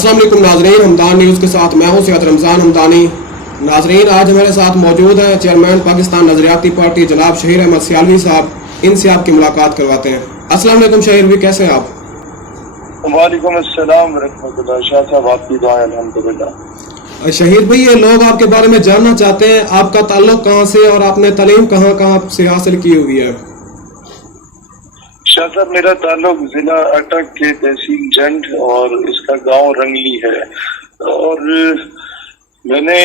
अस्सलाम वालेकुम नाजरीन, हमदान न्यूज़ के साथ मैं हूं सैयद रमज़ान हमदानी। नाजरीन, आज हमारे साथ मौजूद हैं चेयरमैन पाकिस्तान नजरियाती पार्टी जनाब शहीर अहमद सियालवी साहब। इनसे आपकी मुलाकात करवाते हैं। अस्सलाम वालेकुम शहीर भी, कैसे हैं आप? वालेकुम अस्सलाम रहमतुल्लाह। शाह साहब आपकी दुआ है अल्हम्दुलिल्लाह। शहीर भाई, ये लोग आपके बारे में जानना चाहते हैं, आपका ताल्लुक कहाँ से और आपने तालीम कहाँ कहाँ से हासिल की हुई है? शाह साहब, मेरा ताल्लुक जिला अटक के तहसील जंड और इसका गांव रंगली है। और मैंने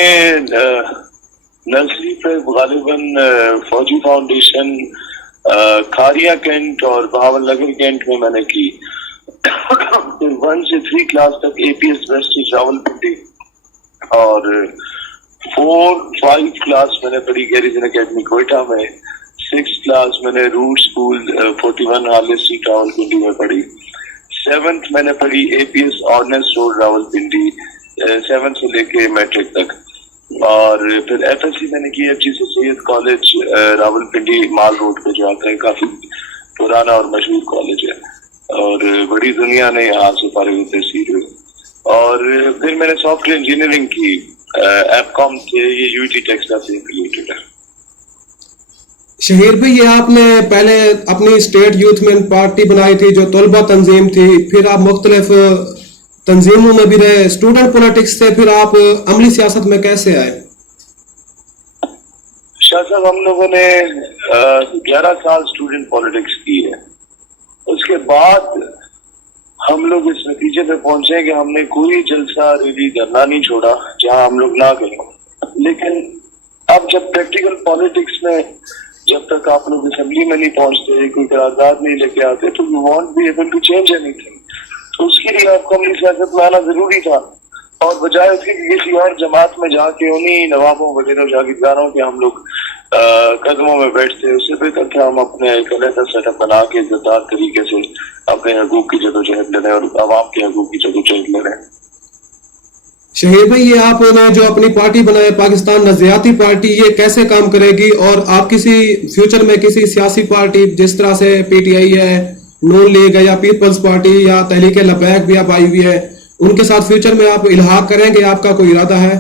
नर्सरी पे गालिबन फौजी फाउंडेशन खारिया कैंट और बहावलनगर कैंट में मैंने की। फिर 1 से 3 क्लास तक APS वेस्टेज रावलपिंडी और 4-5 क्लास मैंने पढ़ी गैरिसन अकेडमी कोयटा में। 6 क्लास मैंने Root school 41 Harley Street Rawalpindi में पढ़ी। 7th मैंने पढ़ी APS ordinance road Rawalpindi 7th से लेके मैट्रिक तक। और फिर FSC मैंने की FGC सैयद कॉलेज रावलपिंडी माल रोड पे जो आता है, काफी पुराना और मशहूर कॉलेज है और बड़ी दुनिया ने यहाँ से फारिग तहसील हुई। और फिर मैंने सॉफ्टवेयर इंजीनियरिंग की एपकॉम से, ये UT टेक्सटा से रिलेटेड है। शहीर भाई, ये आपने पहले अपनी स्टेट यूथ में पार्टी बनाई थी जो तलबा तंजीम थी, फिर आप मुख्तलिफ तंजीमों में भी रहे, स्टूडेंट पॉलिटिक्स से फिर आप अमली सियासत में कैसे आए? शाह साहब, हम लोगों ने 11 साल स्टूडेंट पॉलिटिक्स की है। उसके बाद हम लोग इस नतीजे पे पहुंचे कि हमने कोई जलसा रैली धरना नहीं छोड़ा जहां हम लोग ना गए। लेकिन अब जब प्रैक्टिकल पॉलिटिक्स में जब तक आप लोग असेंबली में नहीं पहुंचते, कोई करारदाद नहीं लेके आते, तो you won't be able to change anything. तो उसके लिए आपको अमली सियासत में आना जरूरी था। और बजाय उसके किसी और जमात में जाके उन्हीं नवाबों वगैरह जागीरदारों के हम लोग कदमों में बैठते, उससे बेहतर था हम अपने एक अलग सेटअप बना के इज्जतदार तरीके से अपने हकूक की जदोजहद लड़े और आवाम के हकूक की जदोजहद लड़े। शहीर भाई, ये आपने जो अपनी पार्टी बनाई पाकिस्तान नजरियाती पार्टी, ये कैसे काम करेगी? और आप किसी फ्यूचर में किसी सियासी पार्टी जिस तरह से PTI है, नून लीग है या पीपल्स पार्टी या तहरीक लबैक भी आप आई हुई है, उनके साथ फ्यूचर में आप इल्हाक करेंगे? आपका कोई इरादा है?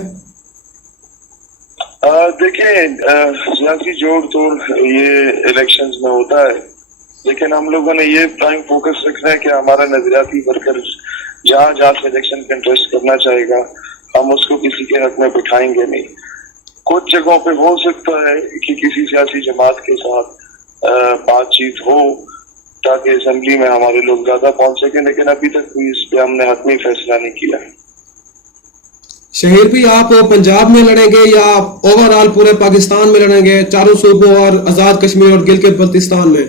देखिए, सियासी जोड़ तोड़ ये इलेक्शंस में होता है, लेकिन हम लोगों ने ये प्राइम फोकस रखना है कि हमारा नजरियाती वर्कर जहाँ जहाँ से इलेक्शन कंटेस्ट करना चाहेगा, हम उसको किसी के हक में बिठाएंगे नहीं। कुछ जगहों पे हो सकता है कि किसी सियासी जमात के साथ बातचीत हो ताकि असेंबली में हमारे लोग ज्यादा पहुंच सकें, लेकिन अभी तक कोई इस पे हमने हतमी फैसला नहीं किया। शहीर भी, आप पंजाब में लड़ेंगे या ओवरऑल पूरे पाकिस्तान में लड़ेंगे, चारों सूबों और आजाद कश्मीर और गिलगित बल्तिस्तान में?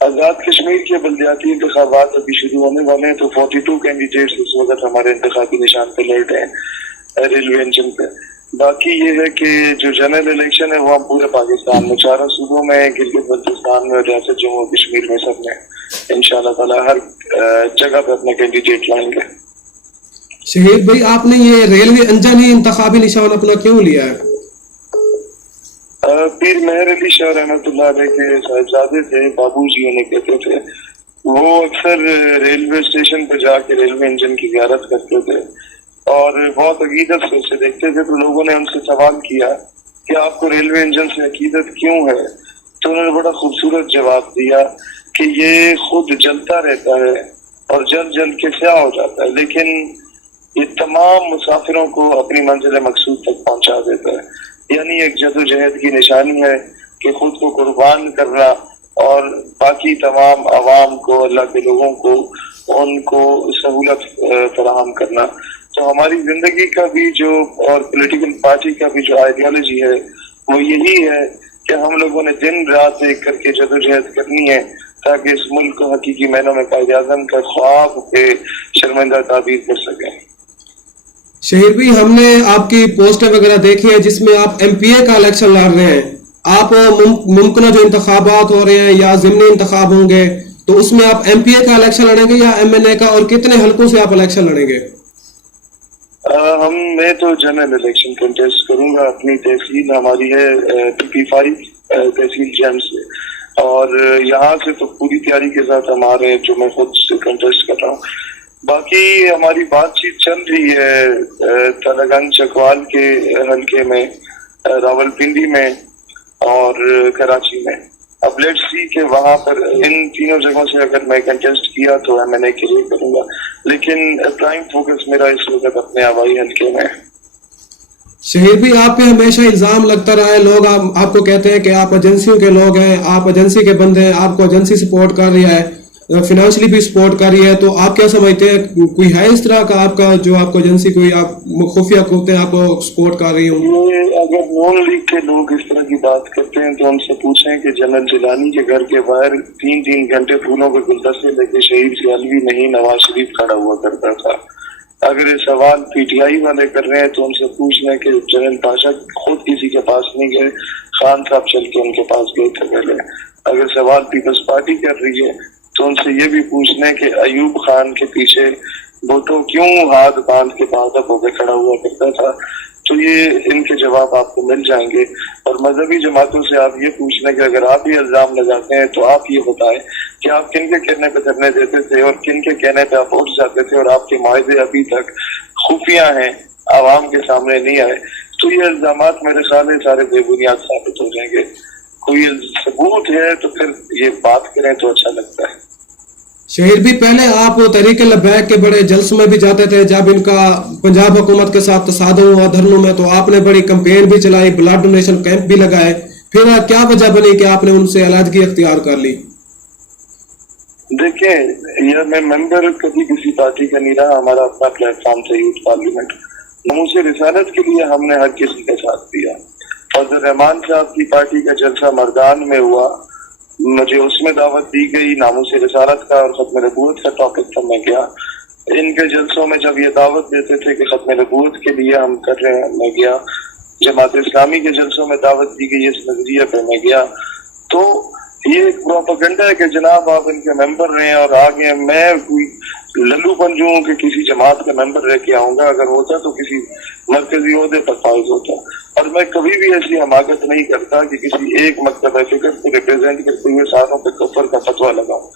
आजाद कश्मीर के बल्दियाती इंतखाबात अभी शुरू होने वाले हैं, तो 42 कैंडिडेट्स इस वक्त हमारे इंतखाबी निशान पे लड़ रहे हैं रेलवे इंजन पे। बाकी ये है कि जो जनरल इलेक्शन है वो हम पूरे पाकिस्तान में, चारों सूबों में, गिलगित बल्तिस्तान में, रियासत जम्मू कश्मीर में, सब में इंशाल्लाह ताला हर जगह पे अपने कैंडिडेट लाएंगे। शहीद भाई, आपने ये रेलवे इंजन ही इंतखाबी निशान अपना क्यों लिया है? पीर मेहर अली शाह रहमतुल्लाह अलैह के साहिबजादे थे, बाबूजी उन्हें कहते थे। वो अक्सर रेलवे स्टेशन पर जाके रेलवे इंजन की ज़ियारत करते थे और बहुत अकीदत से उसे देखते थे। तो लोगों ने उनसे सवाल किया कि आपको रेलवे इंजन से अकीदत क्यों है? तो उन्होंने बड़ा खूबसूरत जवाब दिया कि ये खुद जलता रहता है और जल के स्याह हो जाता है, लेकिन ये तमाम मुसाफिरों को अपनी मंजिल मकसूद तक पहुंचा देता है। यानी एक जदोजहद की निशानी है कि खुद को कुर्बान करना और बाकी तमाम आवाम को, अल्लाह के लोगों को, उनको सहूलत फराहम करना। तो हमारी जिंदगी का भी जो और पॉलिटिकल पार्टी का भी जो आइडियोलॉजी है वो यही है कि हम लोगों ने दिन रात एक करके जदोजहद करनी है ताकि इस मुल्क को हकीकी मायनों में कायदे आज़म का ख्वाब पे शर्मिंदा ताबीर कर सकें। शहीर भी, हमने आपकी पोस्टर वगैरह देखी है जिसमें आप MPA का इलेक्शन लड़ रहे हैं। आप मुमकिन जो इंतखाबात हो रहे हैं या ज़िमनी इंतखाब होंगे, तो उसमें आप MPA का इलेक्शन लड़ेंगे या MNA का, और कितने हलकों से आप इलेक्शन लड़ेंगे? मैं तो जनरल इलेक्शन कंटेस्ट करूंगा। अपनी तहसील हमारी है PP5 तहसील जैम से, और यहाँ से तो पूरी तैयारी के साथ हमारे जो मैं खुद से कंटेस्ट कर रहा हूँ। باقی ہماری بات چیت چل رہی ہے تلگنگ چکوال کے حلقے میں، راولپنڈی میں اور کراچی میں. اب لیٹ سی کہ وہاں پر ان تینوں جگہوں سے اگر میں کنٹیسٹ کیا تو M&A کے لیے کروں گا، لیکن پرائم فوکس میرا اس وقت اپنے آبائی حلقے میں ہے. شہیر بھی آپ پہ ہمیشہ الزام لگتا رہا ہے، لوگ آپ کو کہتے ہیں کہ آپ ایجنسیوں کے لوگ ہیں، آپ ایجنسی کے بندے ہیں، آپ کو ایجنسی سپورٹ کر رہی ہے، فائنینشلی بھی سپورٹ کر رہی ہے، تو آپ کیا سمجھتے ہیں کوئی ہے اس طرح کا آپ کا جو آپ کو ایجنسی کوئی آپ خفیہ ہوتے ہیں آپ کو سپورٹ کر رہی ہوں؟ یہ اگر نون لیگ کے لوگ اس طرح کی بات کرتے ہیں تو ان سے پوچھیں کہ جنرل جیلانی کے گھر کے باہر 3 گھنٹے پھولوں کے گلدستے لے کے شہید سیالوی نہیں نواز شریف کھڑا ہوا کرتا تھا. اگر یہ سوال PTI والے کر رہے ہیں تو ان سے پوچھنا کہ جنرل پاشا خود کسی کے پاس نہیں گئے، خان صاحب چل کے ان کے پاس گئے تھے پہلے. اگر سوال پیپلز پارٹی کر رہی ہے تو ان سے یہ بھی پوچھنا ہے کہ ایوب خان کے پیچھے بھٹو کیوں ہاتھ باندھ کے بادب ہو کے کھڑا ہوا کرتا تھا. تو یہ ان کے جواب آپ کو مل جائیں گے. اور مذہبی جماعتوں سے آپ یہ پوچھ لیں کہ اگر آپ یہ الزام لگاتے ہیں تو آپ یہ بتائیں کہ آپ کن کے کہنے پہ دھرنے دیتے تھے اور کن کے کہنے پہ آپ اٹھ جاتے تھے اور آپ کے معاہدے ابھی تک خفیہ ہیں، عوام کے سامنے نہیں آئے. تو یہ الزامات میرے خیال ہے سارے بے بنیاد ثابت ہو جائیں گے. کوئی ثبوت ہے تو پھر یہ بات کریں تو اچھا لگتا ہے. شہیر بھی پہلے آپ تحریک لبیک کے بڑے جلسوں میں بھی جاتے تھے، جب ان کا پنجاب حکومت کے ساتھ تصادم ہوا دھرنوں میں تو آپ نے بڑی کمپین بھی چلائی، بلڈ ڈونیشن کیمپ بھی لگائے، پھر کیا وجہ بنی کہ آپ نے ان سے علیحدگی اختیار کر لی؟ دیکھیں، یہ میں ممبر کبھی کسی پارٹی کا نہیں رہا. ہمارا اپنا پلیٹ فارم تھا یوتھ پارلیمنٹ. ناموس رسالت کے لیے ہم نے ہر کسی کا ساتھ دیا. فضل الرحمان صاحب کی پارٹی کا جلسہ مردان میں ہوا، مجھے اس میں دعوت دی گئی. ناموس رسالت کا اور ختم نبوت کا ٹاپک تھا، میں گیا. ان کے جلسوں میں جب یہ دعوت دیتے تھے کہ ختم نبوت کے لیے ہم کر رہے ہیں، میں گیا. جماعت اسلامی کے جلسوں میں دعوت دی گئی اس نظریے پہ، میں گیا. تو یہ ایک پروپیگنڈا ہے کہ جناب آپ ان کے ممبر رہے ہیں اور آگے میں کوئی للو پنجو ہوں کہ کسی جماعت کا ممبر رہ کے آؤں گا. اگر ہوتا تو کسی مرکزی عہدے پر فائز ہوتا. اور میں کبھی بھی ایسی حماقت نہیں کرتا کہ کسی ایک مکتبہ فکر کو ریپرزینٹ کرتے ہوئے ساروں پہ کفر کا فتویٰ لگاؤں.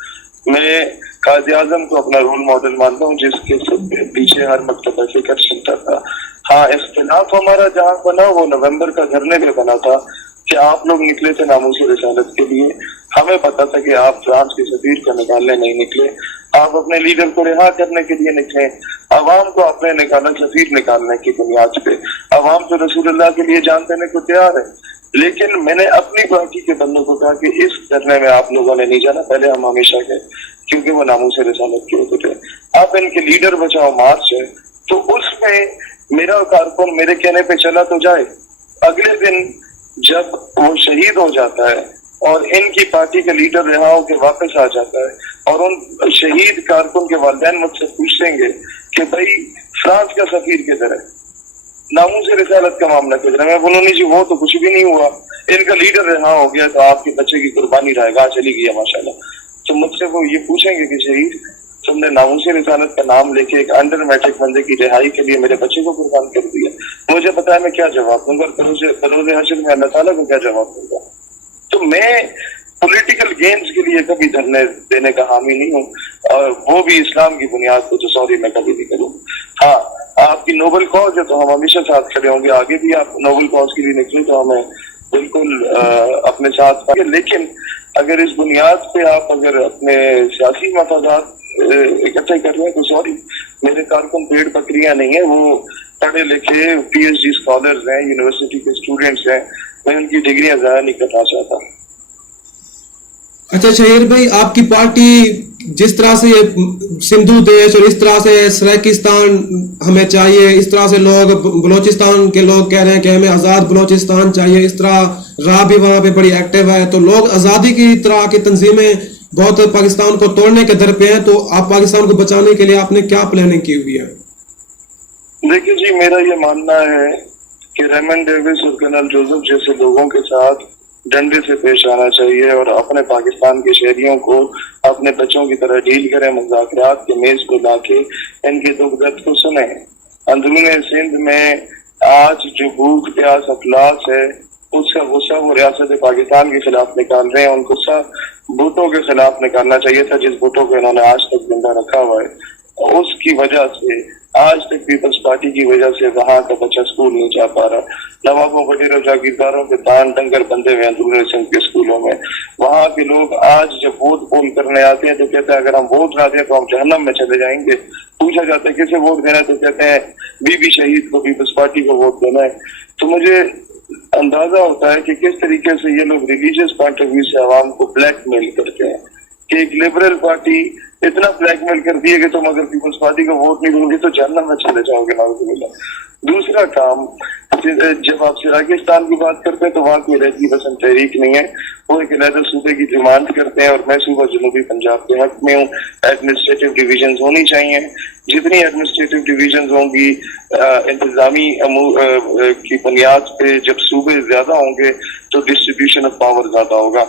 میں قائد اعظم کو اپنا رول ماڈل مانتا ہوں جس کے پیچھے ہر مکتبہ فکر چلتا تھا. ہاں، اختلاف ہمارا جہاں بنا وہ نومبر کا دھرنے پہ بنا تھا کہ آپ لوگ نکلے تھے ناموس رسالت کے لیے. ہمیں پتا تھا کہ آپ فرانس کے سفیر کو نکالنے نہیں نکلے، آپ اپنے لیڈر کو رہا کرنے کے لیے نکلے. عوام کو آپ نے نکالا سفیر نکالنے کی بنیاد پہ. عوام تو رسول اللہ کے لیے جان دینے کو تیار ہے. لیکن میں نے اپنی پارٹی کے بندوں کو کہا کہ اس دھرنے میں آپ لوگوں نے نہیں جانا. پہلے ہم ہمیشہ گئے کیونکہ وہ ناموس رسالت کے ہوتے تھے. آپ ان کے لیڈر بچاؤ مارچ ہے تو اس میں میرا کارکن میرے کہنے پہ چلا تو جائے. اگلے دن جب وہ شہید ہو جاتا ہے اور ان کی پارٹی کے لیڈر رہا ہو کے واپس آ جاتا ہے اور ان شہید کارکن کے والدین مجھ سے پوچھیں گے کہ بھائی فرانس کا سفیر کدھر ہے، ناموس رسالت کا معاملہ کدھر ہے، میں بولوں نہیں جی وہ تو کچھ بھی نہیں ہوا، ان کا لیڈر رہا ہو گیا تو آپ کے بچے کی قربانی رہے گا، چلی گئی ہے ماشاءاللہ. تو مجھ سے وہ یہ پوچھیں گے کہ شہید تم نے ناموس رسالت کا نام لے کے ایک انڈر میٹرک بندے کی رہائی کے لیے میرے بچے کو قربان کر دیا. مجھے پتا ہے میں کیا جواب دوں گا، بروز حشر میں اللہ تعالیٰ کو کیا جواب دوں گا. تو میں پولیٹیکل گینز کے لیے کبھی دھرنے دینے کا حامی نہیں ہوں، اور وہ بھی اسلام کی بنیاد پہ، تو سوری میں کبھی نہیں کروں. ہاں، آپ کی نوبل کاز ہے تو ہم ہمیشہ ساتھ کھڑے ہوں گے. آگے بھی آپ نوبل کاز کے لیے نکلے تو ہمیں بالکل اپنے ساتھ. لیکن اگر اس بنیاد پہ آپ اگر اپنے سیاسی مفادات اکٹھے کر رہے ہیں تو سوری، میرے کارکن پیڑ بکریاں نہیں ہیں، وہ پڑھے لکھے PhD اسکالرز ہیں، یونیورسٹی کے اسٹوڈنٹس ہیں. میں ان کی ڈگریاں ضائع نہیں کرنا چاہتا. اچھا شہیر بھائی، آپ کی پارٹی جس طرح سے سندھو دیش اور اس طرح سے سرائکستان ہمیں چاہیے، اس طرح سے لوگ بلوچستان کے لوگ کہہ رہے ہیں کہ ہمیں آزاد بلوچستان چاہیے، اس طرح راہ بھی وہاں پہ بڑی ایکٹیو ہے، تو لوگ آزادی کی طرح کی تنظیمیں بہت پاکستان کو توڑنے کے در پہ ہیں. تو آپ پاکستان کو بچانے کے لیے آپ نے کیا پلاننگ کی ہوئی ہے؟ دیکھیے جی، میرا یہ ماننا ہے کہ ریمنڈ ڈیوس اور کرنل جوزف جیسے لوگوں کے ساتھ ڈنڈے سے پیش آنا چاہیے اور اپنے پاکستان کے شہریوں کو اپنے بچوں کی طرح ڈیل کریں، مذاکرات کے میز کو لا کے ان کے دکھ درد کو سنیں. اندرون سندھ میں آج جو بھوک پیاس افلاس ہے اس کا غصہ وہ ریاست پاکستان کے خلاف نکال رہے ہیں. ان غصہ بھٹو کے خلاف نکالنا چاہیے تھا جس بھٹو کو انہوں نے آج تک زندہ رکھا ہوا ہے. اس کی وجہ سے آج تک پیپلز پارٹی کی وجہ سے وہاں کا بچہ اسکول نہیں جا پا رہا. نوابوں وڈیروں جاگیرداروں کے دان ڈنگر بندے ہوئے ہیں دور سندھ کے اسکولوں میں. وہاں کے لوگ آج جب ووٹ پول کرنے آتے ہیں تو کہتے ہیں اگر ہم ووٹ نہ دیں تو ہم جہنم میں چلے جائیں گے. پوچھا جاتا ہے کسے ووٹ دینا ہے تو کہتے ہیں بی بی شہید کو پیپلز پارٹی کو ووٹ دینا ہے. تو مجھے اندازہ ہوتا ہے کہ کس طریقے سے یہ لوگ ریلیجیس پوائنٹ آف ویو سے عوام کو بلیک میل کرتے ہیں کہ ایک لبرل پارٹی اتنا بلیک میل کرتی ہے کہ تم اگر پیپلز پارٹی کو ووٹ نہیں دو گے تو جہنم میں چلے جاؤ گے. نعوذ باللہ. دوسرا کام, جب آپ سراکستان کی بات کرتے ہیں تو وہاں کوئی علیحدگی پسند تحریک نہیں ہے, وہ ایک علیحدہ صوبے کی ڈیمانڈ کرتے ہیں, اور میں صوبہ جنوبی پنجاب کے حق میں ہوں. ایڈمنسٹریٹو ڈویژنز ہونی چاہیے. جتنی ایڈمنسٹریٹو ڈویژنز ہوں گی انتظامی کی بنیاد پہ جب صوبے زیادہ ہوں گے تو ڈسٹریبیوشن آف پاور زیادہ ہوگا.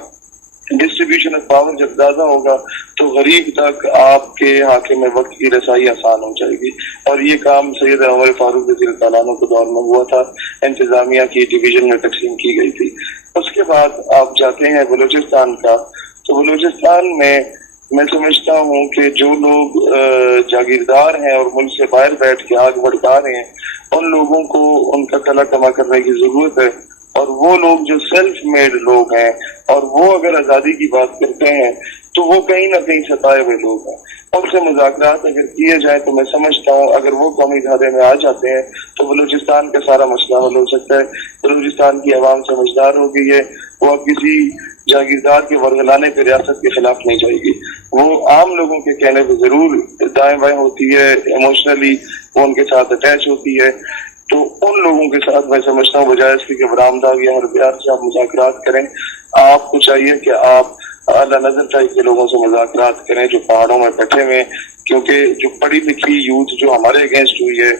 ڈسٹریبیوشن آف پاور جب زیادہ ہوگا تو غریب تک آپ کے حاکم میں وقت کی رسائی آسان ہو جائے گی. اور یہ کام سید عمر فاروق رضی اللہ تعالیٰ عنہ کے دور میں ہوا تھا. انتظامیہ کی ڈویژن میں تقسیم کی گئی تھی. اس کے بعد آپ جاتے ہیں بلوچستان کا, تو بلوچستان میں سمجھتا ہوں کہ جو لوگ جاگیردار ہیں اور ملک سے باہر بیٹھ کے آگ بھڑکا رہے ہیں ان لوگوں کو ان کا کلا کما کرنے کی ضرورت ہے. اور وہ لوگ جو سیلف میڈ لوگ ہیں اور وہ اگر آزادی کی بات کرتے ہیں تو وہ کہیں نہ کہیں ستائے ہوئے لوگ ہیں. ان سے مذاکرات اگر کیے جائیں تو میں سمجھتا ہوں اگر وہ قومی دھارے میں آ جاتے ہیں تو بلوچستان کا سارا مسئلہ حل ہو سکتا ہے. بلوچستان کی عوام سمجھدار ہو گئی ہے, وہ اب کسی جاگیردار کے ورگلانے پہ ریاست کے خلاف نہیں جائے گی. وہ عام لوگوں کے کہنے پہ ضرور دائیں بائیں ہوتی ہے, ایموشنلی وہ ان کے ساتھ اٹیچ ہوتی ہے. تو ان لوگوں کے ساتھ میں سمجھتا ہوں بجائے اس کے برآمدہ یا ہر پیار سے آپ مذاکرات کریں. آپ کو چاہیے کہ آپ اعلیٰ نظر ٹائپ کے لوگوں سے مذاکرات کریں جو پہاڑوں میں بیٹھے ہوئے, کیونکہ جو پڑھی لکھی یوتھ جو ہمارے اگینسٹ ہوئی ہے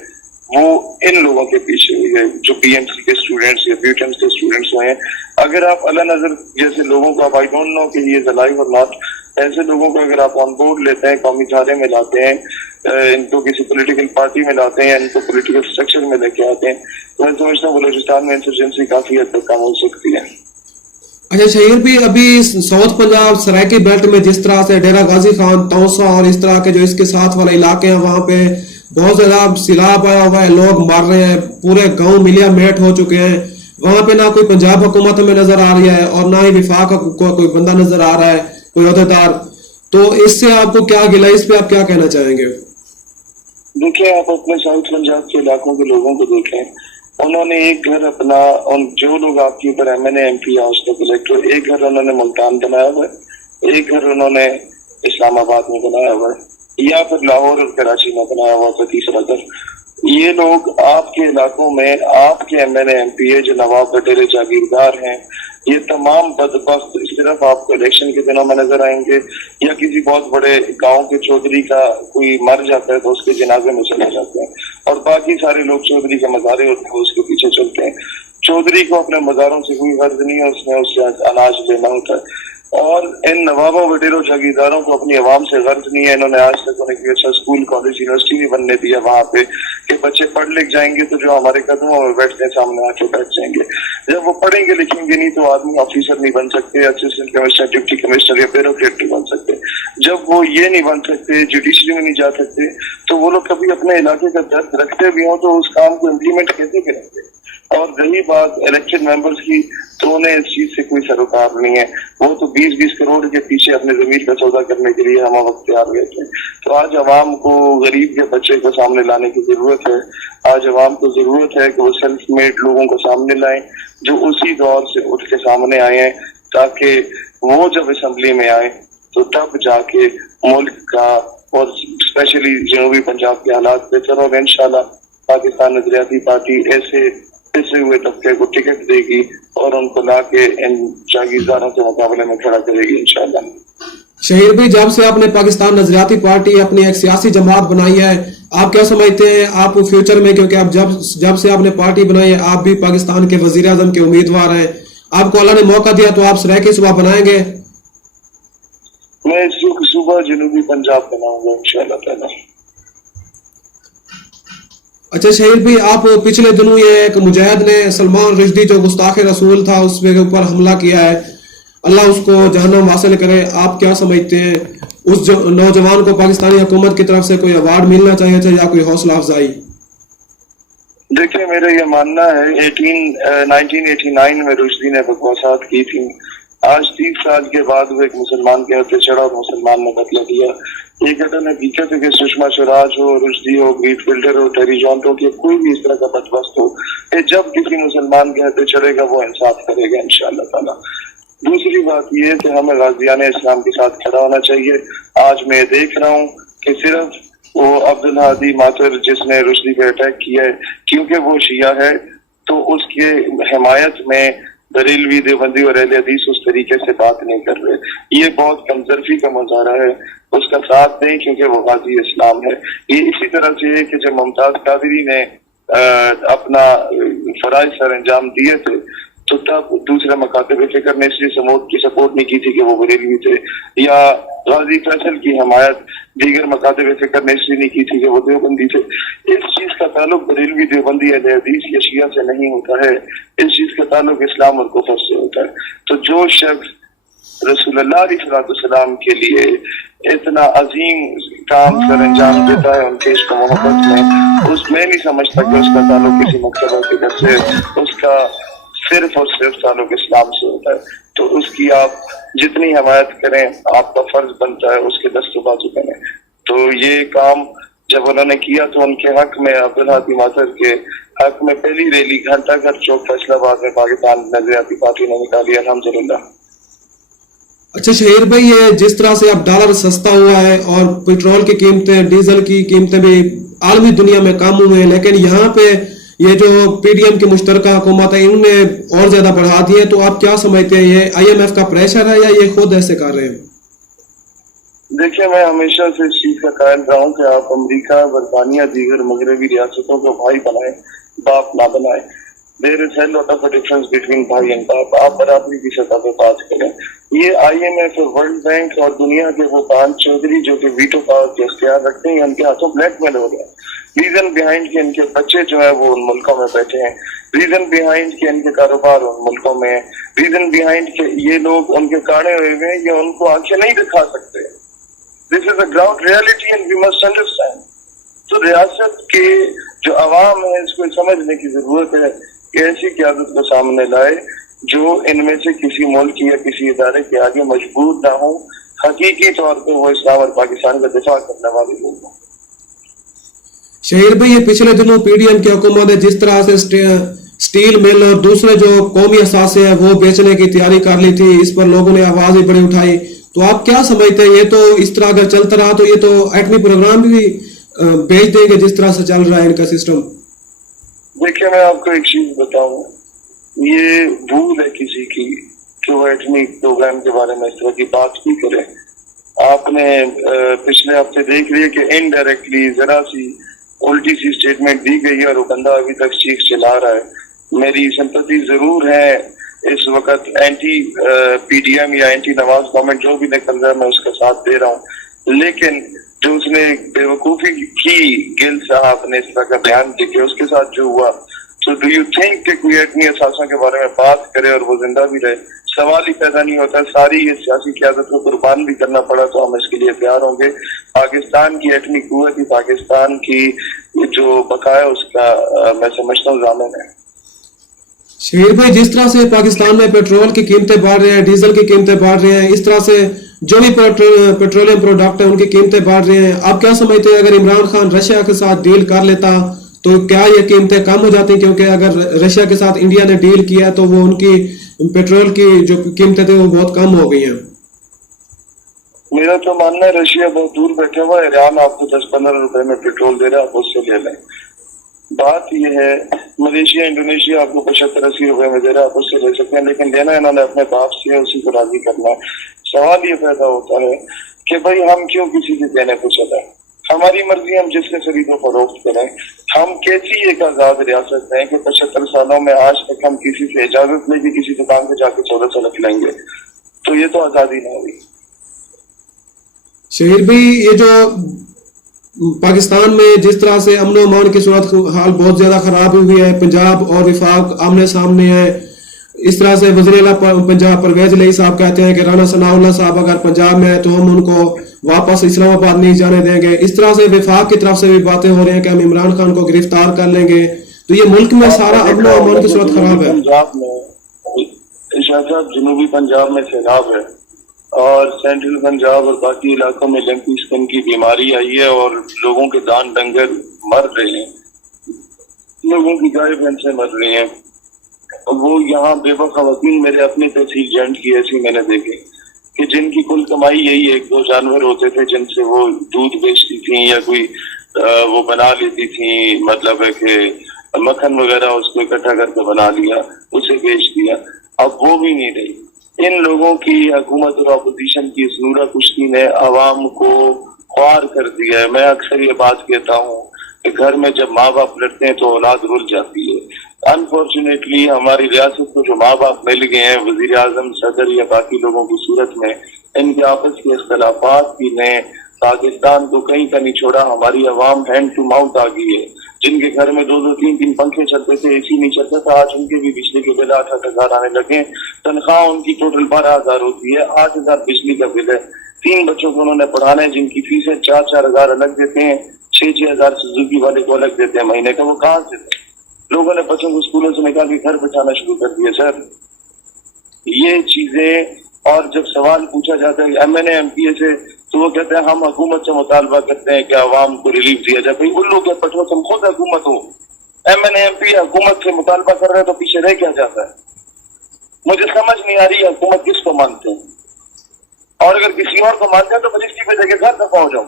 وہ ان لوگوں کے پیچھے ہوئی ہے, جو پی ایم سی کے اسٹوڈینٹس یا بیوٹمس کے اسٹوڈینٹس ہوئے ہیں. اگر آپ اعلیٰ نظر جیسے لوگوں کو, آپ آئی ڈونٹ نو کہ یہ لائیو اور ناٹ, ایسے لوگوں کو اگر آپ آن بورڈ لیتے ہیں, قومی دھارے میں لاتے ہیں, ان کو کسی پولیٹیکل پارٹی میں لاتے ہیں, ان کو پولیٹیکل اسٹرکچر میں لے کے آتے ہیں, تو میں سمجھتا ہوں بلوچستان میں انسرجنسی کافی حد تک کم ہو سکتی ہے. اچھا شہیر بھی, ابھی ساؤتھ پنجاب سرائکی بیلٹ میں جس طرح سے ڈیرہ غازی خان, توسا اور اس طرح کے جو اس کے ساتھ والے علاقے ہیں وہاں پہ بہت زیادہ سیلاب آیا ہوا ہے, لوگ مر رہے ہیں, پورے گاؤں ملیا میٹ ہو چکے ہیں. وہاں پہ نہ کوئی پنجاب حکومت میں نظر آ رہی ہے اور نہ ہی وفاق کا کوئی بندہ نظر آ رہا ہے, کوئی عہدیدار. تو اس سے آپ کو کیا گلا, اس پہ آپ کیا کہنا چاہیں گے؟ دیکھیں, آپ اپنے ساؤتھ پنجاب کے علاقوں کے لوگوں کو دیکھیں, انہوں نے ایک گھر اپنا, جو لوگ آپ کے اوپر M N A M P house تک الیکٹر, ایک گھر انہوں نے ملتان بنایا ہوا ہے, ایک گھر انہوں نے اسلام آباد میں بنایا ہوا ہے, یا پھر لاہور اور کراچی میں بنایا ہوا تھا تیسرا گھر. یہ لوگ آپ کے علاقوں میں آپ کے M N A M P A جو نواب وڈیرے جاگیردار ہیں, یہ تمام بدبخت صرف آپ کو الیکشن کے دنوں میں نظر آئیں گے, یا کسی بہت بڑے گاؤں کے چودھری کا کوئی مر جاتا ہے تو اس کے جنازے میں چلے جاتے ہیں, اور باقی سارے لوگ چودھری کے مزارے ہوتے ہیں اس کے پیچھے چلتے ہیں. چودھری کو اپنے مزاروں سے کوئی غرض نہیں ہے, اس نے اس سے اناج لینا ہوتا ہے. اور ان نوابوں وڈیروں جاگیرداروں کو اپنی عوام سے غرض نہیں ہے. انہوں نے آج تک انہیں کوئی اچھا اسکول کالج یونیورسٹی نہیں بننے دیا وہاں پہ کہ بچے پڑھ لکھ جائیں گے تو جو ہمارے قدموں میں بیٹھتے ہیں سامنے آ کے بیٹھ جائیں گے. جب وہ پڑھیں گے لکھیں گے نہیں تو آدمی آفیسر نہیں بن سکتے, اسسٹنٹ کمشنر, ڈپٹی کمشنر یا بیوروکریٹ نہیں بن سکتے. جب وہ یہ نہیں بن سکتے, جوڈیشری میں نہیں جا سکتے, تو وہ لوگ کبھی اپنے علاقے کا درد رکھتے بھی ہوں تو اس کام کو امپلیمنٹ کیسے کریں گے؟ اور رہی بات الیکٹڈ ممبرس کی, تو انہیں اس چیز سے کوئی سروکار نہیں ہے. وہ تو 20-20 کروڑ کے پیچھے اپنے ضمیر کا سودا کرنے کے لیے ہم وقت تیار گئے تھے. تو آج عوام کو غریب کے بچے کو سامنے لانے کی ضرورت ہے. آج عوام کو ضرورت ہے کہ وہ سیلف میڈ لوگوں کو سامنے لائیں جو اسی دور سے اٹھ کے سامنے آئے ہیں, تاکہ وہ جب اسمبلی میں آئیں تو تب جا کے ملک کا اور اسپیشلی جنوبی پنجاب کے حالات بہتر ہوں. انشاءاللہ پاکستان نظریاتی پارٹی ایسے پسے ہوئے طبقے کو ٹکٹ دے گی اور ان کو لا کے ان جاگیرداروں کے مقابلے میں کھڑا کرے گی انشاءاللہ. شہیر بھائی, جب سے آپ نے پاکستان نظریاتی پارٹی اپنی ایک سیاسی جماعت بنائی ہے, آپ کیا سمجھتے ہیں آپ فیوچر میں, کیونکہ آپ جب سے آپ نے پارٹی بنائی ہے آپ بھی پاکستان کے وزیر اعظم کے امیدوار ہیں, آپ کو اللہ نے موقع دیا تو آپ سرائکی صوبہ بنائیں گے؟ میں اس صوبہ جنوبی پنجاب بناؤں گا انشاءاللہ تعالی. اچھا شہیر بھی, آپ پچھلے دنوں یہ ایک مجاہد نے سلمان رشدی جو گستاخ رسول تھا اس کے اوپر حملہ کیا ہے, اللہ اس کو جہنم حاصل کرے, آپ کیا سمجھتے ہیں उस नौजवान को पाकिस्तानी हुकूमत की तरफ से कोई अवार्ड मिलना चाहिए था या कोई हौसला अफजाई? देखिए, मेरा ये मानना है 1989 में रुश्दी ने बकवासात की थी। आज 30 साल के बाद वो एक मुसलमान के हत्थे चढ़ा और मुसलमान ने बदला दिया। ये घटना हकीकत है कि सुषमा स्वराज हो, रुश्दी हो, ग्रीट फिल्टर हो, टेरी जॉन हो, कि कोई भी इस तरह का बदबख्त हो, कि जब किसी मुसलमान के हत्थे चढ़ेगा वो इंसाफ करेगा इंशाअल्लाह ताला। दूसरी बात ये है कि हमें गाजियान इस्लाम के साथ खड़ा होना चाहिए। आज मैं देख रहा हूँ कि सिर्फ वो अब्दुल हादी मातर जिसने रुश्दी पे अटैक किया है, क्योंकि वो शिया है तो उसके हिमायत में बरेलवी, देवबंदी और अहले हदीस उस तरीके से बात नहीं कर रहे। ये बहुत कमजोरी का मुजाहरा है, उसका साथ दें क्योंकि वो गाजी इस्लाम है। ये इसी तरह से है कि जब मुमताज कादरी ने अपना फराइज सर अंजाम दिए थे तो तब दूसरे मकातब फिक्र ने इसलिए सपोर्ट नहीं की थी कि वो बरेलवी थे, या गाजी फैसल की हमायत दीगर मकातब फिक्र ने इसलिए नहीं की थी कि वो देवबंदी थे। इस चीज का ताल्लुक बरेलवी, देवबंदी, अहले हदीस या शिया से नहीं होता है, इस चीज का ताल्लुक इस्लाम और कुफर से होता है। तो जो शख्स रसूलुल्लाह अलैहिस्सलाम के लिए इतना अजीम काम सर अंजाम देता है उनके इश्क मोहब्बत में, उसमें नहीं समझता कि उसका ताल्लुक किसी मकतबा के घर से, उसका सिर्फ और सिर्फ ताल्लुक इस्लाम से होता है। तो उसकी आप जितनी हिमायत करें, आपका फर्ज बनता है उसके दस्तबाजू करें। तो ये काम जब उन्होंने किया तो उनके हक में, अब्दुल हादी मातर के हक में पहली रैली घंटाघर चौक फैसलाबाद में पाकिस्तान नजरियाती पार्टी ने निकाली, अल्हम्दुलिल्लाह। अच्छा शहीर भाई, ये जिस तरह से अब डॉलर सस्ता हुआ है और पेट्रोल की कीमतें, डीजल की कीमतें भी आलमी दुनिया में कम हुए हैं, लेकिन यहाँ पे ये जो पीडीएम की मुश्तरका हुकूमत है इन्होंने और ज्यादा बढ़ा दी है, तो आप क्या समझते हैं, ये आईएमएफ का प्रेशर है या ये खुद ऐसे कर रहे हैं? देखिए, मैं हमेशा से इस चीज का कायल रहा हूँ कि आप अमेरिका, बरतानिया, दीगर मगरबी रियासतों को भाई बनाए, बाप ना बनाए। There is hell lot of difference between भाई एंड बाप। आप बराबरी की सतह पे बात करें। ये आईएमएफ और वर्ल्ड बैंक और दुनिया के वो पांच चौधरी जो कि वीटो पावर के इख्तियार रखते हैं, उनके हाथों ब्लैकमेल हो रहे हैं। रीजन बिहाइंड के इनके बच्चे जो है वो उन मुल्कों में बैठे हैं, रीजन बिहाइंड के इनके कारोबार उन मुल्कों में है, रीजन बिहाइंड के ये लोग उनके काने हुए हैं, ये उनको आंखें नहीं दिखा सकते। This is a ground reality and we must understand. तो रियासत के जो अवाम है इसको समझने की जरूरत है कि ऐसी क़यादत को सामने लाए जो इनमें से किसी मुल्क या किसी इदारे के आगे मजबूर ना हो, हकीकी तौर पर वो इस्लाम और पाकिस्तान का दिफा करने वाले लोग हों। शहीर भाई, ये पिछले दिनों पीडीएम की हुकूमत है जिस तरह से स्टील मिल और दूसरे जो कौमी असासे हैं वो बेचने की तैयारी कर ली थी, इस पर लोगों ने आवाज भी बड़ी उठाई, तो आप क्या समझते हैं, ये तो इस तरह अगर चलता रहा तो ये तो एटमी प्रोग्राम भी बेच देंगे जिस तरह से चल रहा है इनका सिस्टम? देखिए, मैं आपको एक चीज बताऊं, ये भूल है किसी की कि वो एटमी प्रोग्राम के बारे में इस तरह की बात भी करे। आपने पिछले हफ्ते देख लिया कि इनडायरेक्टली जरा सी उल्टी सी स्टेटमेंट दी गई है और वो बंदा अभी तक चीख चिल्ला रहा है। मेरी सिंपैथी जरूर है इस वक्त एंटी पीडीएम या एंटी नवाज गवर्नमेंट जो भी निकल रहा है, मैं उसका साथ दे रहा हूँ, लेकिन जो उसने बेवकूफी की, गिल साहब ने इस तरह का बयान देके उसके साथ जो हुआ, तो डू यू थिंक कि कोई एटमी असासों के बारे में बात करे और वो जिंदा भी रहे? सवाल ही पैदा नहीं होता। सारी ये सियासी क़यादत को कुर्बान भी करना पड़ा तो हम इसके लिए तैयार होंगे। पाकिस्तान की एटमी कुव्वत ही पाकिस्तान की जो बकाया उसका मैं समझता हूँ ज़ामिन है। शहीर भाई, जिस तरह से पाकिस्तान में पेट्रोल की कीमतें बढ़ रही हैं, डीजल की कीमतें बढ़ रही हैं, इस तरह से जो भी पेट्रोलियम प्रोडक्ट है उनकी कीमतें बढ़ रही हैं, आप क्या समझते हैं अगर इमरान खान रशिया के साथ डील कर लेता तो क्या ये कीमतें कम हो जाती? क्योंकि अगर रशिया के साथ इंडिया ने डील किया तो वो उनकी पेट्रोल की जो कीमतें थी वो बहुत कम हो गई हैं। मेरा तो मानना है रशिया बहुत दूर बैठा हुआ है, ईरान आपको 10-15 रुपए में पेट्रोल दे रहा है, आप उससे ले लें। बात यह है मलेशिया, इंडोनेशिया आपको 75-80 रुपए में दे रहा है, आप उससे ले सकते हैं, लेकिन लेना इन्होंने अपने बाप से है, उसी को राजी करना है। सवाल ये पैदा होता है कि भाई हम क्यों किसी के कहने पे चले? हमारी मर्जी, हम जिससे खरीदो फरोख्त करें। हम कैसी एक आजाद रियासत है कि 75 सालों में आज तक हम किसी से इजाजत लेके किसी दुकान पे जाके 14 लेंगे? तो ये तो आजादी नहीं हुई। शहीर भाई, ये जो पाकिस्तान में जिस तरह से अमन अमान की सूरत हाल बहुत ज्यादा खराब हुई है, पंजाब और विफाक आमने सामने है, इस तरह से वज़ीर आला पंजाब परवेज इलाही साहब कहते हैं कि राणा सनाउल्लाह साहब अगर पंजाब में है तो हम उनको वापस इस्लामाबाद नहीं जाने देंगे, इस तरह से वफाक की तरफ से भी बातें हो रही हैं कि हम इमरान खान को गिरफ्तार कर लेंगे, तो ये मुल्क में सारा अमन और अमान की सूरत खराब है। पंजाब में शाह साहब जनूबी पंजाब में सैलाब है और सेंट्रल पंजाब और बाकी इलाकों में लंपी स्किन की बीमारी आई है और लोगों के दान डंगर मर रहे हैं, लोगों की गाय भैंसें मर रही हैं। वो यहाँ बेवा खवातीन मेरे अपने तहसील जंड की ऐसी मैंने देखे कि जिनकी कुल कमाई यही एक दो जानवर होते थे जिनसे वो दूध बेचती थी या कोई वो बना लेती थी, मतलब है कि मक्खन वगैरह उसको इकट्ठा करके बना लिया, उसे बेच दिया। अब वो भी नहीं रही। इन लोगों की हुकूमत और अपोजिशन की इस नूरा कुश्ती ने आवाम को ख्वार कर दिया है। मैं अक्सर ये बात कहता हूँ कि घर में जब माँ बाप लड़ते हैं तो औलाद रुल जाती है। अनफॉर्चुनेटली हमारी रियासत को जो माँ बाप मिल गए हैं वजीर आजम, सदर या बाकी लोगों की सूरत में, इनके आपस के इख्तलाफात की ने पाकिस्तान को कहीं का नहीं छोड़ा। हमारी आवाम हैंड टू माउथ आ गई है। जिनके घर में दो दो तीन तीन पंखे चलते थे, एसी नहीं चलता था, आज उनके भी बिजली के बिल 8-8 हजार आने लगे। तनख्वाह उनकी टोटल 12,000 होती है, 8,000 बिजली का बिल है। 3 बच्चों को उन्होंने पढ़ाना है जिनकी फीस है 4-4 हजार अलग देते हैं, 6-6 हजार सुजुकी वाले को अलग देते हैं महीने का। वो कहाँ से लोगों ने बच्चों को स्कूलों से निकाल के घर बिठाना शुरू कर दिया सर। ये चीजें, और जब सवाल पूछा जाता है MNA MPA से तो वो कहते हैं हम हुकूमत से मुतालबा करते हैं कि आवाम को रिलीफ दिया जाए। भाई उन लोग के पटवा तुम खुद हुकूमत हो, MNA MPA हुकूमत से मुतालबा कर रहे हैं तो पीछे रह क्या जाता है? मुझे समझ नहीं आ रही है हुकूमत किसको मानते हैं, और अगर किसी और को मानते हैं तो मिनिस्ट्री पे जाके घर दफा हो जाओ।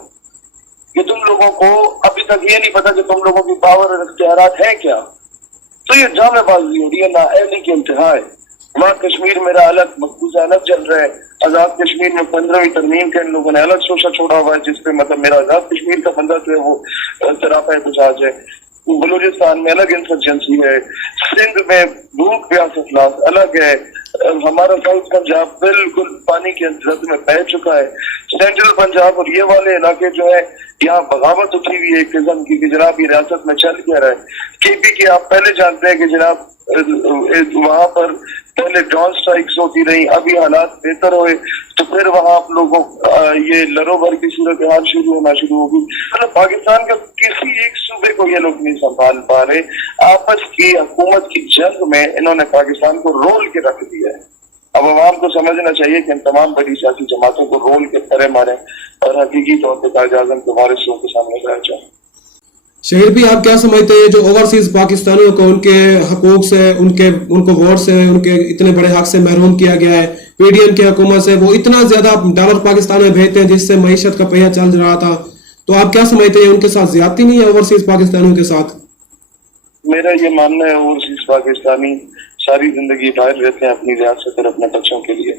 कि तुम लोगों को अभी तक ये नहीं पता कि तुम लोगों की पावर और इख्तियारात है क्या। तो ये जामेबाजी हो रही है, नाअहली के इंतहा है। वहाँ कश्मीर मेरा अलग मकबूजा अलग चल रहा है। आजाद कश्मीर में 15वीं तरमीम के इन लोगों ने अलग शोशा छोड़ा हुआ है जिसपे मतलब मेरा आजाद कश्मीर का बंदा जो है वो तरापा है कुछ आज है। बलूचिस्तान में अलग इंसर्जेंसी है, सिंध में भूख प्यास अफलास अलग है। हमारा साउथ पंजाब बिल्कुल पानी के जद में बह चुका है। सेंट्रल पंजाब और ये वाले इलाके जो है यहाँ बगावत उठी हुई है एक किस्म की कि जनाब ये रियासत में चल क्या रहा है। केपी की आप पहले जानते हैं कि जनाब वहां पर पहले ड्रोन स्ट्राइक्स होती रही, अभी हालात बेहतर हुए तो फिर वहां आप लोगों ये लरोबर की सूरत हाल शुरू होना शुरू होगी। मतलब पाकिस्तान का किसी एक सूबे को ये लोग नहीं संभाल पा रहे। आपस की हुकूमत की जंग में इन्होंने पाकिस्तान को रोल के रख दिया है। अब अवाम को समझना चाहिए कि इन तमाम बड़ी सियासी जमातों को रोल के तरह मारे और हकीकी तौर पर कायद आज़म के वारिसों के सामने लाया जाए। शहीर भी आप क्या समझते हैं जो ओवरसीज पाकिस्तानियों को उनके हकूक से, उनको वोट से, उनके इतने बड़े हक से महरूम किया गया है, PDM की हुकूमत से वो इतना ज्यादा डॉलर पाकिस्तान में भेजते हैं जिससे मईशत का पहिया चल रहा था, तो आप क्या समझते हैं उनके साथ ज्यादती नहीं है ओवरसीज पाकिस्तानियों के साथ? मेरा ये मानना है ओवरसीज पाकिस्तानी सारी जिंदगी बाहर रहते हैं अपनी रियासत और अपने बच्चों के लिए।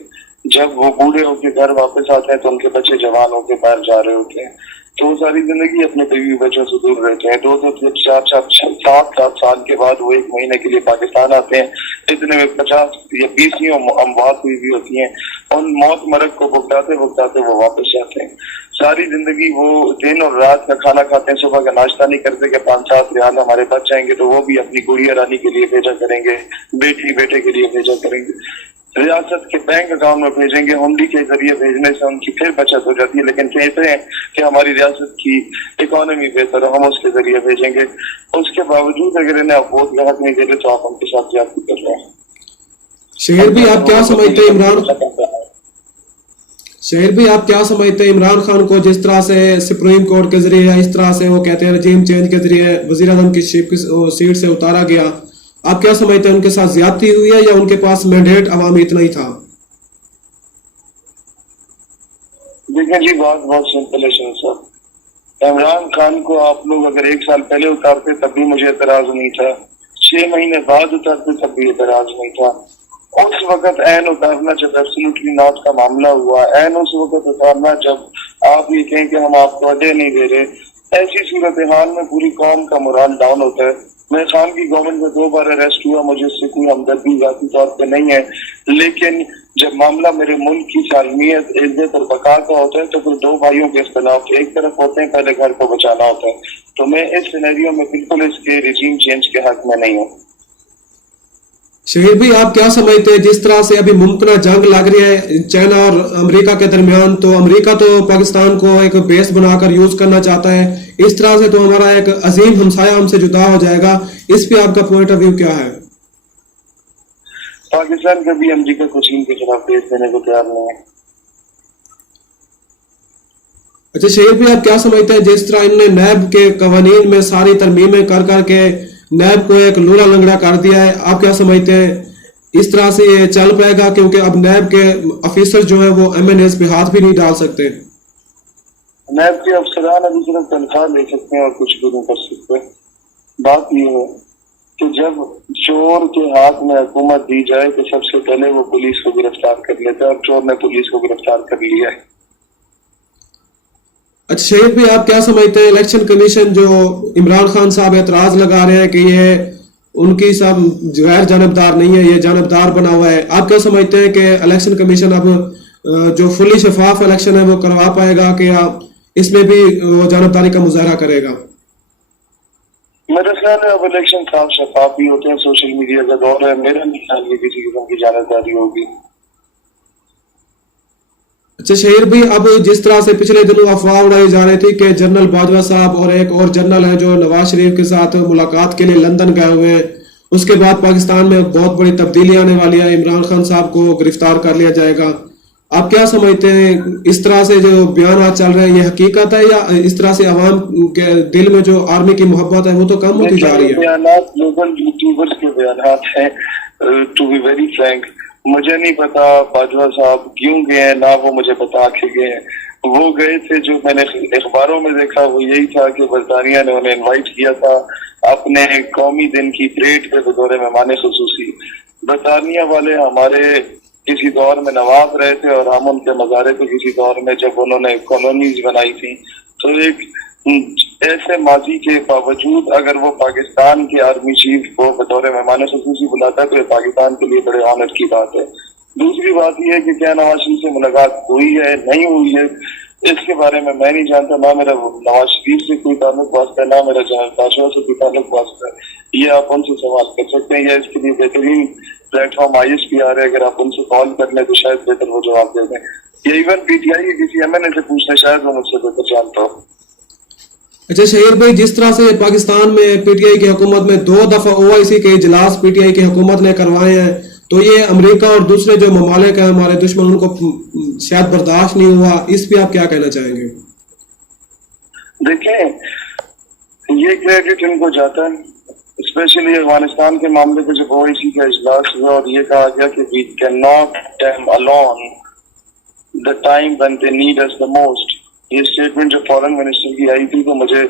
जब वो बूढ़े होकर घर वापस आते हैं तो उनके बच्चे जवान होकर बाहर जा रहे होते हैं, तो वो सारी जिंदगी अपने बीवी बच्चों से दूर रहते हैं। 2-2, 4-4, 7-7 साल के बाद वो 1 महीने के लिए पाकिस्तान आते हैं। इतने में 50 या 20 अमवात हुई भी होती हैं। उन मौत मरक को भुगताते भुगताते वो वापस जाते हैं। सारी जिंदगी वो दिन और रात का खाना खाते हैं, सुबह का नाश्ता नहीं करते कि 5-7 रियाल हमारे बच जाएंगे तो वो भी अपनी गुड़िया रानी के लिए भेजा करेंगे, बेटी बेटे के लिए भेजा करेंगे, रियासत के बैंक अकाउंट में भेजेंगे, हुंडी के जरिए भेजने से उनकी फिर बचत हो जाती है। लेकिन कहते हैं कि हमारी रियासत की इकोनॉमी बेहतर है, हम उसके जरिए भेजेंगे। उसके बावजूद अगर इन्हें वोट का हक नहीं दे रहे तो आप उनके साथ ज्यादती कर रहे हैं। शहीर भी आप क्या समझते हैं इमरान खान को जिस तरह से सुप्रीम कोर्ट के जरिए या इस तरह से वो कहते हैं रजीम चेंज के जरिए वजीर आजम की सीट से उतारा गया, आप क्या समझते हैं उनके साथ ज्यादती हुई है या उनके पास मैंडेट अवामी इतना ही था? देखिए जी, बात बहुत सिंपल है सर। इमरान खान को आप लोग अगर 1 साल पहले उतारते तब भी मुझे एतराज नहीं था, 6 महीने बाद उतारते तब भी एतराज नहीं था। उस वक्त ऐन उतारना जब एब्सोल्युटली नॉट का मामला हुआ, ऐन उस वक्त उतारना जब आप ये कहें कि हम आपको अड्डे नहीं दे रहे, ऐसी सूरत हाल में पूरी कौम का मोरल डाउन होता है। मैं खान की गवर्नमेंट में 2 बार अरेस्ट हुआ, मुझे इससे कोई हमदर्दी जाती तौर पे नहीं है, लेकिन जब मामला मेरे मुल्क की सालमियत, इज्जत और बका का होता है तो फिर 2 भाइयों के इख्तिलाफ एक तरफ होते हैं, पहले घर को बचाना होता है। तो मैं इस सिनेरियो में बिल्कुल इसके रिजीम चेंज के हक में नहीं हूँ। शहीर भाई, आप क्या समझते हैं जिस तरह से अभी मुमकिन जंग लग रही है चाइना और अमेरिका के दरमियान, तो अमेरिका तो पाकिस्तान को एक बेस बनाकर यूज करना चाहता है, इस तरह से तो हमारा एक अजीम हमसाया हमसे जुदा हो जाएगा, इस पे आपका पॉइंट ऑफ व्यू क्या है? पाकिस्तान कभी अमेरिका को चीन के खिलाफ पेश देने को तैयार नहीं है। अच्छा शहीर भाई, आप क्या समझते हैं जिस तरह इन्होंने नैब के कवानीन में सारी तरमीमें कर करके नैब को एक लूला लंगड़ा कर दिया है, आप क्या समझते हैं इस तरह से ये चल पाएगा? क्योंकि अब नैब के ऑफिसर जो है वो MNAs पे हाथ भी नहीं डाल सकते। नैब के अफसरान अभी सिर्फ तनख्वाह ले सकते हैं और कुछ भी नहीं कर सकते। बात यह है कि जब चोर के हाथ में हुकूमत दी जाए तो सबसे पहले वो पुलिस को गिरफ्तार कर लेता है, और चोर ने पुलिस को गिरफ्तार कर लिया है। अच्छा शहीद भाई, आप क्या समझते हैं इलेक्शन कमीशन जो इमरान खान साहब एतराज लगा रहे हैं कि ये उनकी सब गैर जानबदार नहीं है, ये जानबदार बना हुआ है, आप क्या समझते हैं कि इलेक्शन कमीशन अब जो फुली शफाफ इलेक्शन है वो करवा पाएगा कि आप इसमें भी वो जानबदारी का मुजाहरा करेगा? मेरा ख्याल है अब इलेक्शन साफ शफाफ भी होते हैं, सोशल मीडिया का दौर है, मेरा नहीं ख्याल कि किसी किस्म की जानबदारी होगी। अच्छा शहीर भाई, अब जिस तरह से पिछले दिनों अफवाह उड़ाई जा रही थी कि जनरल बाजवा साहब और एक और जनरल है जो नवाज शरीफ के साथ मुलाकात के लिए लंदन गए हुए हैं, उसके बाद पाकिस्तान में बहुत बड़ी तब्दीली आने वाली है, इमरान खान साहब को गिरफ्तार कर लिया जाएगा, आप क्या समझते हैं इस तरह से जो बयान आज चल रहे हैं ये हकीकत है, या इस तरह से अवाम के दिल में जो आर्मी की मोहब्बत है वो तो कम होती जा रही है? बयानात लोकल यूट्यूबर्स के बयानात हैं, टू बी वेरी फ्रैंक। मुझे नहीं पता बाजवा साहब क्यों गए हैं, ना वो मुझे बता के गए हैं। वो गए थे, जो मैंने अखबारों में देखा वो यही था कि बरतानिया ने उन्हें इनवाइट किया था अपने कौमी दिन की परेड पे बतौर मेहमान खुसूसी। बरतानिया वाले हमारे किसी दौर में नवाब रहे थे और हम उनके मज़ारे थे किसी दौर में जब उन्होंने कॉलोनीज बनाई थी। तो एक ऐसे माजी के बावजूद अगर वो पाकिस्तान के आर्मी चीफ को बतौर मेहमान खुसूसी बुलाता है तो ये पाकिस्तान के लिए बड़े ऑनर की बात है। दूसरी बात यह है कि क्या नवाज शरीफ से मुलाकात हुई है नहीं हुई है इसके बारे में मैं नहीं जानता, ना मेरा नवाज शरीफ से कोई ताल्लुक वास्ता है, ना मेरा जनरल बाजवा से कोई ताल्लुक वास्ता है। ये आप उनसे सवाल कर सकते हैं, या इसके लिए बेहतरीन प्लेटफॉर्म ISPR है, अगर आप उनसे कॉल कर लें तो शायद बेहतर वो जवाब दे दें, या इवन PTI के किसी MNA से पूछते शायद वो मुझसे बेहतर जानता हो। अच्छा शहीर भाई, जिस तरह से पाकिस्तान में PTI की हुकूमत में 2 दफा OIC के इजलास PTI की हुकूमत ने करवाए हैं, तो ये अमेरिका और दूसरे जो ममालिक हैं हमारे दुश्मन उनको शायद बर्दाश्त नहीं हुआ, इस पे आप क्या कहना चाहेंगे? देखें, ये क्रेडिट इनको जाता है, स्पेशली अफगानिस्तान के मामले पे जब OIC का इजलास हुआ और ये कहा गया कि we can not them alone the time when they need us the most. ये स्टेटमेंट जब फॉरेन मिनिस्टर की आई थी तो मुझे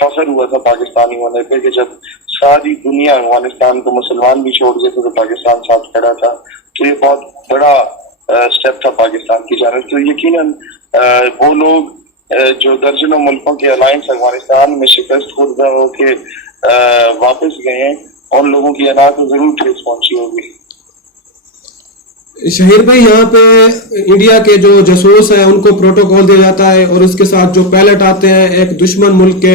फख्र हुआ था पाकिस्तानी होने पे कि जब सारी दुनिया अफगानिस्तान को मुसलमान भी छोड़ गए थे तो पाकिस्तान साथ खड़ा था। तो ये बहुत बड़ा स्टेप था पाकिस्तान की जानिब। तो यकीनन वो लोग जो दर्जनों मुल्कों के अलायंस अफगानिस्तान में शिकस्त खुर्दा होके वापस गए हैं, उन लोगों की अना को जरूर ठेस पहुंची होगी। शहीर भाई, यहाँ पे इंडिया के जो जासूस हैं उनको प्रोटोकॉल दिया जाता है और उसके साथ जो पायलट आते हैं एक दुश्मन मुल्क के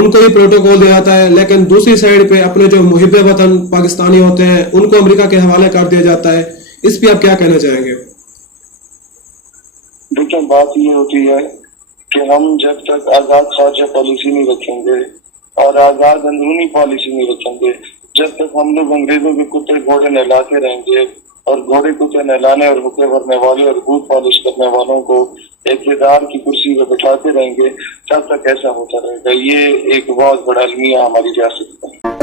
उनको भी प्रोटोकॉल दिया जाता है, लेकिन दूसरी साइड पे अपने जो मुहिब वतन पाकिस्तानी होते हैं उनको अमेरिका के हवाले कर दिया जाता है, इस पे आप क्या कहना चाहेंगे? देखिए, बात ये होती है कि हम जब तक आजाद खारजा पॉलिसी नहीं रखेंगे और आजाद अंदरूनी पॉलिसी नहीं रखेंगे, जब तक हम लोग अंग्रेजों के कुत्ते घोड़े नहलाते रहेंगे और घोड़े कुत्ते नहलाने और हुक्के भरने वाले और बूथ पॉलिश करने वालों को इक़्तिदार की कुर्सी पर बिठाते रहेंगे, तब तक ऐसा होता रहेगा। ये एक बहुत बड़ा अलमिया हमारी रियासत का।